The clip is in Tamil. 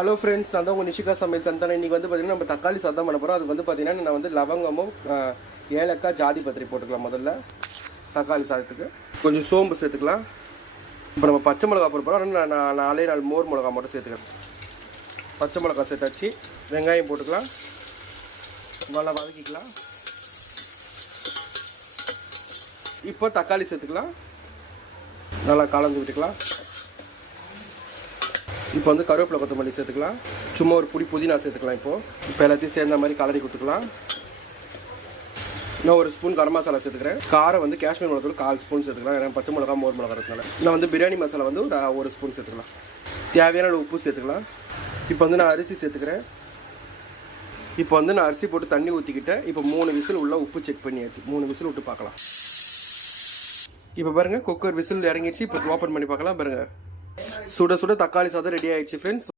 ஹலோ ஃப்ரெண்ட்ஸ், நான் தான் உங்கள் நிஷிகா சமையல் சந்தானம். இன்றைக்கி வந்து பார்த்திங்கன்னா நம்ம தக்காளி சாதம் பண்ண போகிறோம். அதுக்கு வந்து பார்த்திங்கன்னா நான் வந்து லவங்கமும் ஏலக்காய் ஜாதி பத்திரி போட்டுக்கலாம். முதல்ல தக்காளி சாதத்துக்கு கொஞ்சம் சோம்பு சேர்த்துக்கலாம். இப்போ நம்ம பச்சை மிளகா போட போகிறோம். நான் 4 மோர் மிளகா மட்டும் சேர்த்துக்கிறேன். பச்சை மிளகா சேர்த்தாச்சு. வெங்காயம் போட்டுக்கலாம், நல்லா வதக்கிக்கலாம். இப்போ தக்காளி சேர்த்துக்கலாம், நல்லா கலந்து விட்டுக்கலாம். இப்போ வந்து கருவேப்பிலை கொத்தமல்லி சேர்த்துக்கலாம். சும்மா ஒரு புதினா சேர்த்துக்கலாம். இப்போ எல்லாத்தையும் சேர்ந்த மாதிரி கலரி கொடுத்துக்கலாம். நான் 1 ஸ்பூன் கரம் மசாலா சேர்த்துக்கிறேன். காரம் வந்து காஷ்மீர் மிளகாத்தூள் 1/4 ஸ்பூன் சேர்த்துக்கலாம். ஏன்னா பச்சை மிளகா மோர் மிளகா இருக்கனால. நான் வந்து பிரியாணி மசாலா வந்து ஒரு 1 ஸ்பூன் சேர்த்துக்கலாம். தேவையான உப்பு சேர்த்துக்கலாம். இப்போ வந்து நான் அரிசி சேர்த்துக்கிறேன். இப்போ வந்து நான் அரிசி போட்டு தண்ணி ஊற்றிக்கிட்டேன். இப்போ 3 விசில் உள்ள உப்பு செக் பண்ணியாச்சு. 3 விசில் விட்டு பார்க்கலாம். இப்போ பாருங்கள், குக்கர் விசில் இறங்கிடுச்சு. இப்போ ஓப்பன் பண்ணி பார்க்கலாம். பாருங்கள், சுட சுட தக்காளி சாதம் ரெடி ஆகிடுச்சு ஃப்ரெண்ட்ஸ்.